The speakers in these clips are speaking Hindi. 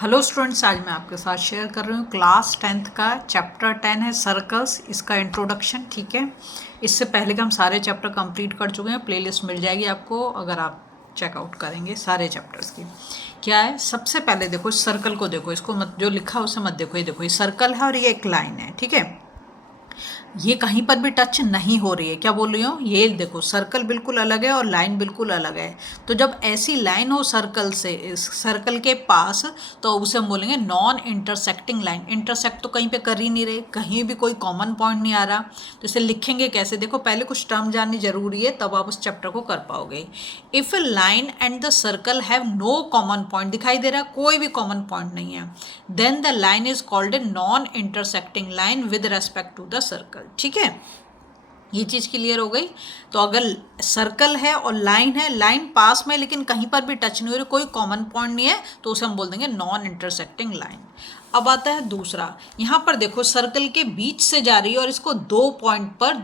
हेलो स्टूडेंट्स, आज मैं आपके साथ शेयर कर रही हूँ क्लास 10th का चैप्टर 10 है सर्कल्स, इसका इंट्रोडक्शन। ठीक है, इससे पहले के हम सारे चैप्टर कंप्लीट कर चुके हैं। प्लेलिस्ट मिल जाएगी आपको अगर आप चेकआउट करेंगे सारे चैप्टर्स की। क्या है, सबसे पहले देखो इस सर्कल को, देखो इसको मत, जो लिखा है उसे मत देखो। ये देखो, ये सर्कल है और ये एक लाइन है। ठीक है, ये कहीं पर भी टच नहीं हो रही है। क्या बोल रही हूँ, ये देखो सर्कल बिल्कुल अलग है और लाइन बिल्कुल अलग है। तो जब ऐसी लाइन हो सर्कल से, इस सर्कल के पास, तो उसे हम बोलेंगे नॉन इंटरसेक्टिंग लाइन। इंटरसेक्ट तो कहीं पे कर ही नहीं रहे, कहीं भी कोई कॉमन पॉइंट नहीं आ रहा। तो इसे लिखेंगे कैसे, देखो पहले कुछ टर्म जाननी जरूरी है, तब आप उस चैप्टर को कर पाओगे। If a line and the circle have no common point, दिखाई दे रहा है कोई भी कॉमन पॉइंट नहीं है, then the line is called a non intersecting line with respect to the circle. ठीक है, ये चीज क्लियर हो गई। तो अगर सर्कल है और लाइन है, लाइन पास में लेकिन कहीं पर भी टच नहीं हो रही, कोई कॉमन पॉइंट नहीं है, तो उसे हम बोल देंगे नॉन इंटरसेक्टिंग लाइन। अब आता है दूसरा, यहाँ पर देखो सर्कल के बीच से जा रही है और इसको दो पॉइंट पर,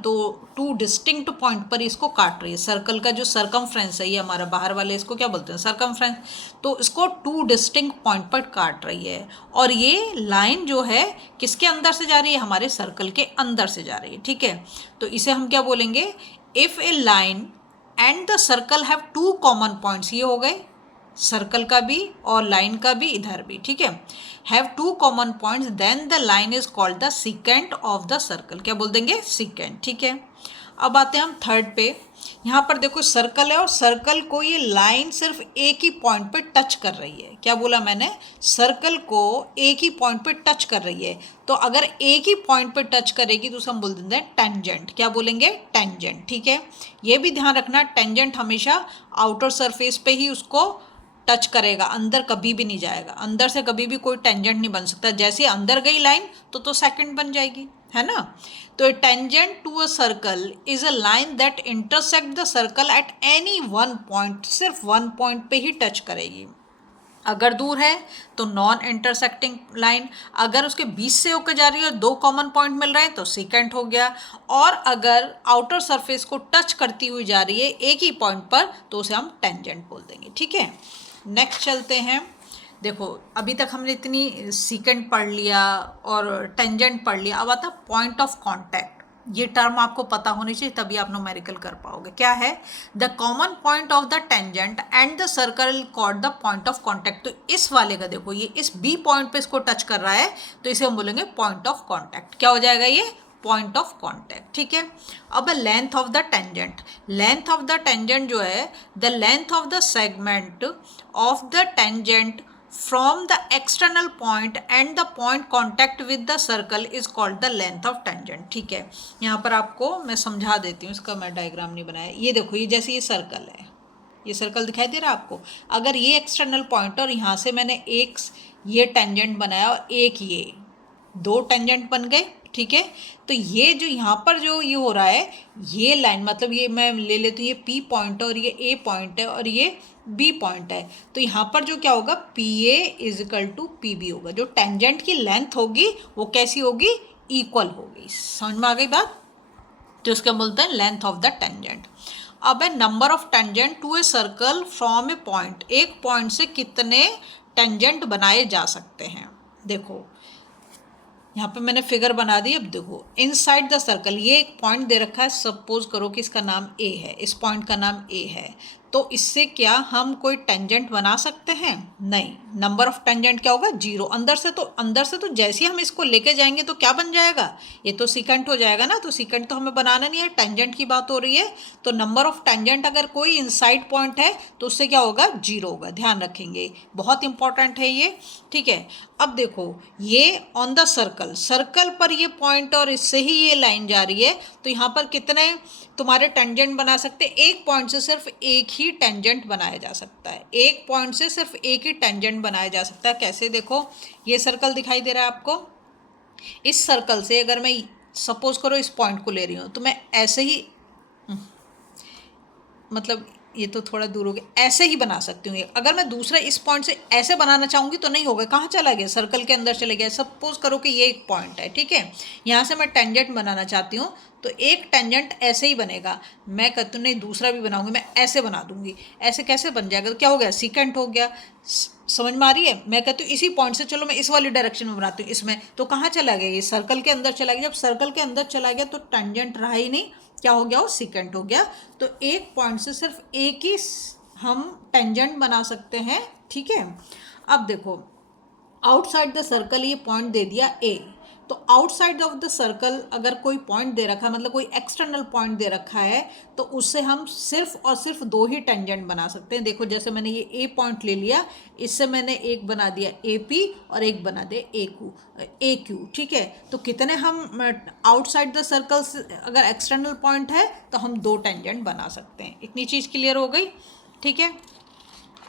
टू डिस्टिंक्ट पॉइंट पर इसको काट रही है। सर्कल का जो सरकमफ्रेंस है, ये हमारा बाहर वाले, इसको क्या बोलते हैं, सरकमफ्रेंस। तो इसको टू डिस्टिंक्ट पॉइंट पर काट रही है और ये लाइन जो है किसके अंदर से जा रही है, हमारे सर्कल के अंदर से जा रही है। ठीक है, तो इसे हम क्या बोलेंगे, if a line and the circle have two common points, ये हो गए सर्कल का भी और लाइन का भी, इधर भी। ठीक है, have two common points, then the line is called the secant of the circle. क्या बोल देंगे, सीकेंट। ठीक है, अब आते हैं हम थर्ड पे। यहाँ पर देखो सर्कल है और सर्कल को ये लाइन सिर्फ एक ही पॉइंट पे टच कर रही है। क्या बोला मैंने, सर्कल को एक ही पॉइंट पे टच कर रही है। तो अगर एक ही पॉइंट पे टच करेगी तो उसे हम बोल देते हैं टेंजेंट। क्या बोलेंगे, टेंजेंट। ठीक है, ये भी ध्यान रखना, टेंजेंट हमेशा आउटर सरफेस पे ही उसको टच करेगा, अंदर कभी भी नहीं जाएगा। अंदर से कभी भी कोई टेंजेंट नहीं बन सकता। जैसे अंदर गई लाइन तो सेकंड बन जाएगी, है ना। तो tangent to a circle is a line that intersect the circle at any one point, सिर्फ वन पॉइंट पे ही टच करेगी। अगर दूर है तो नॉन इंटरसेक्टिंग लाइन, अगर उसके बीच से होकर जा रही है और दो कॉमन पॉइंट मिल रहे हैं तो सीकेंट हो गया, और अगर आउटर सरफेस को टच करती हुई जा रही है एक ही पॉइंट पर तो उसे हम टेंजेंट बोल देंगे। ठीक है, नेक्स्ट चलते हैं। देखो अभी तक हमने इतनी सीकेंट पढ़ लिया और टेंजेंट पढ़ लिया, अब आता पॉइंट ऑफ कांटेक्ट। ये टर्म आपको पता होनी चाहिए, तभी आप न्यूमेरिकल कर पाओगे। क्या है, the common point of the tangent and the circle called the point of contact. तो इस वाले का देखो, ये इस बी पॉइंट पे इसको टच कर रहा है, तो इसे हम बोलेंगे पॉइंट ऑफ कांटेक्ट। क्या हो जाएगा ये, पॉइंट ऑफ कांटेक्ट। ठीक है, अब length of the tangent. Length of the tangent जो है, the length of the segment of the tangent from the external point and the point contact with the circle is called the length of tangent। ठीक है, यहाँ पर आपको मैं समझा देती हूँ, इसका मैं डायग्राम नहीं बनाया। ये देखो, ये जैसे ये सर्कल है, ये सर्कल दिखाई दे रहा है आपको। अगर ये एक्सटर्नल पॉइंट और यहाँ से मैंने एक ये टेंजेंट बनाया और एक ये, दो टेंजेंट बन गए। ठीक है, तो ये जो यहाँ पर जो ये हो रहा है, ये लाइन मतलब ये मैं ले लेती हूँ, ये पी पॉइंट है और ये ए पॉइंट है और ये बी पॉइंट है। तो यहाँ पर जो क्या होगा, P A is equal to P B होगा। जो टेंजेंट की लेंथ होगी वो कैसी होगी, इक्वल होगी। समझ में आ गई बात, तो इसका बोलते हैं लेंथ ऑफ द टेंजेंट। अब है number of tangent to a circle from a point. एक पॉइंट से कितने टेंजेंट बनाए जा सकते हैं। देखो यहाँ पे मैंने फिगर बना दी। अब देखो इनसाइड द सर्कल, ये एक पॉइंट दे रखा है, सपोज करो कि इसका नाम ए है, इस पॉइंट का नाम ए है, तो इससे क्या हम कोई टेंजेंट बना सकते हैं, नहीं। नंबर ऑफ टेंजेंट क्या होगा, जीरो। अंदर से तो जैसे ही हम इसको लेके जाएंगे तो क्या बन जाएगा, ये तो सीकेंट हो जाएगा ना। तो सीकेंट तो हमें बनाना नहीं है, टेंजेंट की बात हो रही है। तो नंबर ऑफ टेंजेंट अगर कोई इनसाइड पॉइंट है तो उससे क्या होगा, जीरो होगा। ध्यान रखेंगे, बहुत इंपॉर्टेंट है ये। ठीक है, अब देखो ये ऑन द सर्कल, सर्कल पर ये पॉइंट और इससे ही ये लाइन जा रही है, तो यहाँ पर कितने तुम्हारे टेंजेंट बना सकते हैं, एक पॉइंट से सिर्फ एक ही टेंजेंट बनाया जा सकता है। एक पॉइंट से सिर्फ एक ही टेंजेंट बनाया जा सकता है। कैसे, देखो ये सर्कल दिखाई दे रहा है आपको, इस सर्कल से अगर मैं सपोज करो इस पॉइंट को ले रही हूँ, तो मैं ऐसे ही, मतलब ये तो थोड़ा दूर हो गया, ऐसे ही बना सकती हूँ। अगर मैं दूसरा इस पॉइंट से ऐसे बनाना चाहूँगी तो नहीं होगा, कहाँ चला गया, सर्कल के अंदर चले गया। सपोज करो कि ये एक पॉइंट है, ठीक है, यहाँ से मैं टेंजेंट बनाना चाहती हूँ, तो एक टेंजेंट ऐसे ही बनेगा। मैं कहती हूँ नहीं दूसरा भी बनाऊंगी, मैं ऐसे बना दूंगी। ऐसे कैसे बन जाएगा, तो क्या हो गया, सीकेंट हो गया। समझ में आ रही है? मैं कहती हूँ इसी पॉइंट से चलो मैं इस वाली डायरेक्शन में बनाती हूँ, इसमें तो कहाँ चला गया, ये सर्कल के अंदर चला गया। जब सर्कल के अंदर चला गया तो टेंजेंट रहा ही नहीं, क्या हो गया, वो सिकेंट हो गया। तो एक पॉइंट से सिर्फ एक ही हम टेंजेंट बना सकते हैं, ठीक है। अब देखो आउटसाइड द सर्कल ये पॉइंट दे दिया ए, तो आउटसाइड ऑफ द सर्कल अगर कोई पॉइंट दे रखा है, मतलब कोई एक्सटर्नल पॉइंट दे रखा है, तो उससे हम सिर्फ और सिर्फ दो ही टेंजेंट बना सकते हैं। देखो जैसे मैंने ये ए पॉइंट ले लिया, इससे मैंने एक बना दिया ए पी और एक बना दिया ए क्यू, ठीक है। तो कितने हम आउटसाइड द सर्कल अगर एक्सटर्नल पॉइंट है तो हम दो टेंजेंट बना सकते हैं। इतनी चीज़ क्लियर हो गई, ठीक है।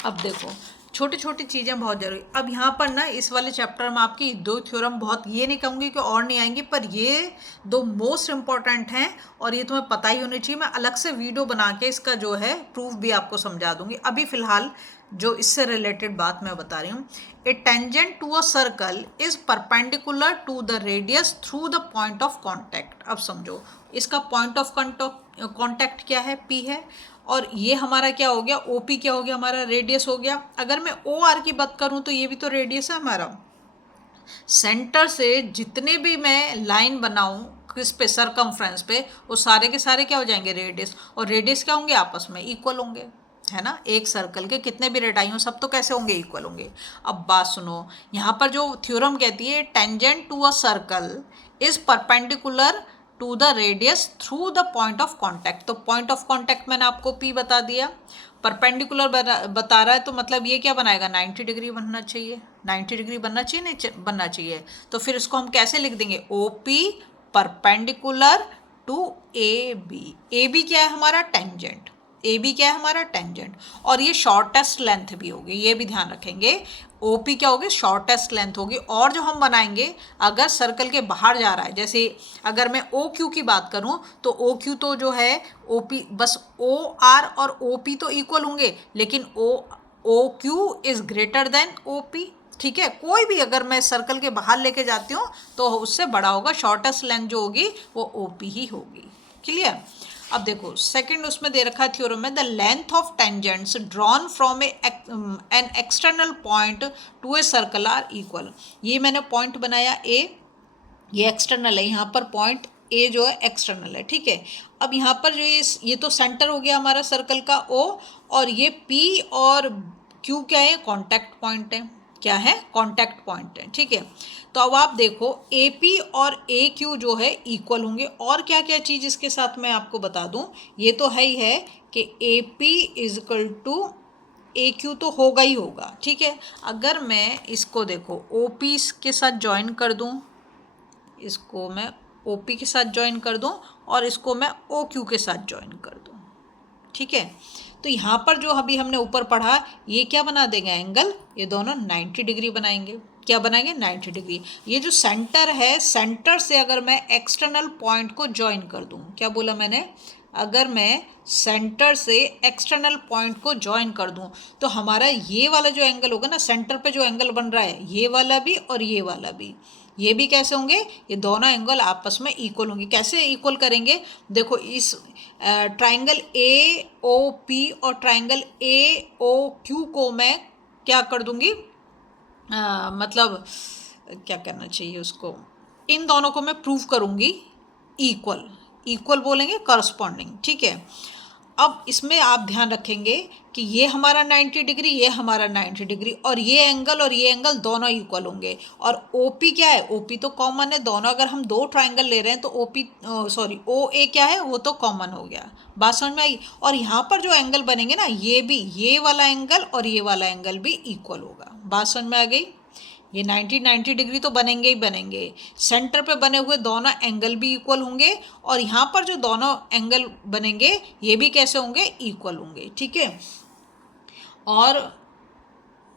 अब देखो छोटी छोटी चीज़ें बहुत जरूरी। अब यहाँ पर ना इस वाले चैप्टर में आपकी दो थ्योरम, बहुत ये नहीं कहूँगी कि और नहीं आएंगी, पर ये दो मोस्ट इम्पॉर्टेंट हैं और ये तुम्हें पता ही होनी चाहिए। मैं अलग से वीडियो बना के इसका जो है प्रूफ भी आपको समझा दूंगी। अभी फिलहाल जो इससे रिलेटेड बात मैं बता रही हूँ, a tangent to a circle is perpendicular to the radius through the point of contact. अब समझो इसका पॉइंट ऑफ कॉन्टैक्ट क्या है, पी है, और ये हमारा क्या हो गया, ओ पी क्या हो गया, हमारा रेडियस हो गया। अगर मैं ओ आर की बात करूँ तो ये भी तो रेडियस है हमारा। सेंटर से जितने भी मैं लाइन बनाऊं किस पे, सरकमफ्रेंस पे, वो सारे के सारे क्या हो जाएंगे, रेडियस। और रेडियस क्या होंगे, आपस में इक्वल होंगे, है ना। एक सर्कल के कितने भी रेडियस हो सब तो कैसे होंगे, इक्वल होंगे। अब बात सुनो, यहाँ पर जो थ्योरम कहती है tangent to a circle is perpendicular to the radius through the point of contact. तो पॉइंट ऑफ कॉन्टैक्ट मैंने आपको पी बता दिया, परपेंडिकुलर बता रहा है, तो मतलब ये क्या बनाएगा, 90 डिग्री बनना चाहिए। 90 डिग्री बनना चाहिए, नहीं बनना चाहिए। तो फिर इसको हम कैसे लिख देंगे, O P perpendicular to A B. A B क्या है हमारा, टेंजेंट। ए बी क्या है हमारा, टेंजेंट। और ये शॉर्टेस्ट लेंथ भी होगी, ये भी ध्यान रखेंगे। ओ पी क्या होगी, शॉर्टेस्ट लेंथ होगी। और जो हम बनाएंगे अगर सर्कल के बाहर जा रहा है, जैसे अगर मैं ओ क्यू की बात करूं तो ओ क्यू तो जो है ओ पी, बस ओ आर और ओ पी तो इक्वल होंगे, लेकिन O Q is greater than O P, ठीक है। कोई भी अगर मैं सर्कल के बाहर लेके जाती हूँ तो उससे बड़ा होगा, शॉर्टेस्ट लेंथ जो होगी वो ओ पी ही होगी, क्लियर। अब देखो सेकंड उसमें दे रखा है थ्योरम में, the length of tangents drawn from an external point to a circle are equal. ये मैंने पॉइंट बनाया ए, ये एक्सटर्नल है, यहाँ पर पॉइंट ए जो है एक्सटर्नल है, ठीक है। अब यहाँ पर जो ये तो सेंटर हो गया हमारा सर्कल का ओ, और ये पी और क्यू क्या है, कॉन्टैक्ट पॉइंट है, क्या है, कॉन्टैक्ट पॉइंट है, ठीक है। तो अब आप देखो ए पी और ए क्यू जो है इक्वल होंगे। और क्या क्या चीज़ इसके साथ मैं आपको बता दूं, ये तो है ही है कि A P is equal to A Q तो होगा ही होगा, ठीक है। अगर मैं इसको देखो ओ पी के साथ ज्वाइन कर दूं, इसको मैं ओ पी के साथ ज्वाइन कर दूं और इसको मैं ओ क्यू के साथ ज्वाइन कर दूं, ठीक है। तो यहाँ पर जो अभी हमने ऊपर पढ़ा, ये क्या बना देंगे एंगल, ये दोनों 90 डिग्री बनाएंगे। क्या बनाएंगे, 90 डिग्री। ये जो सेंटर है, सेंटर से अगर मैं एक्सटर्नल पॉइंट को ज्वाइन कर दूँ, क्या बोला मैंने, अगर मैं सेंटर से एक्सटर्नल पॉइंट को ज्वाइन कर दूं तो हमारा ये वाला जो एंगल होगा ना, सेंटर पे जो एंगल बन रहा है, ये वाला भी और ये वाला भी, ये भी कैसे होंगे, ये दोनों एंगल आपस में इक्वल होंगे। कैसे इक्वल करेंगे, देखो इस ट्राइंगल ए ओ पी और ट्राइंगल ए ओ क्यू को मैं क्या कर दूंगी, मतलब क्या करना चाहिए उसको, इन दोनों को मैं प्रूव करूंगी इक्वल, इक्वल बोलेंगे करस्पॉन्डिंग, ठीक है। अब इसमें आप ध्यान रखेंगे कि ये हमारा 90 डिग्री, ये हमारा 90 डिग्री, और ये एंगल दोनों इक्वल होंगे। और OP क्या है, OP तो कॉमन है, दोनों अगर हम दो ट्राइंगल ले रहे हैं तो OA क्या है, वो तो कॉमन हो गया। बात समझ में आई। और यहाँ पर जो एंगल बनेंगे ना, ये भी, ये वाला एंगल और ये वाला एंगल भी इक्वल होगा। बात समझ में आ गई। ये 90 डिग्री तो बनेंगे ही बनेंगे। सेंटर पे बने हुए दोनों एंगल भी इक्वल होंगे, और यहाँ पर जो दोनों एंगल बनेंगे ये भी कैसे होंगे, इक्वल होंगे, ठीक है। और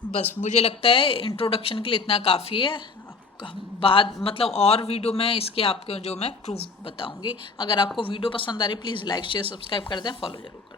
बस मुझे लगता है इंट्रोडक्शन के लिए इतना काफ़ी है। बाद मतलब और वीडियो में इसके आपके जो मैं प्रूफ बताऊंगी। अगर आपको वीडियो पसंद आ रही प्लीज़ लाइक शेयर सब्सक्राइब कर दें, फॉलो जरूर।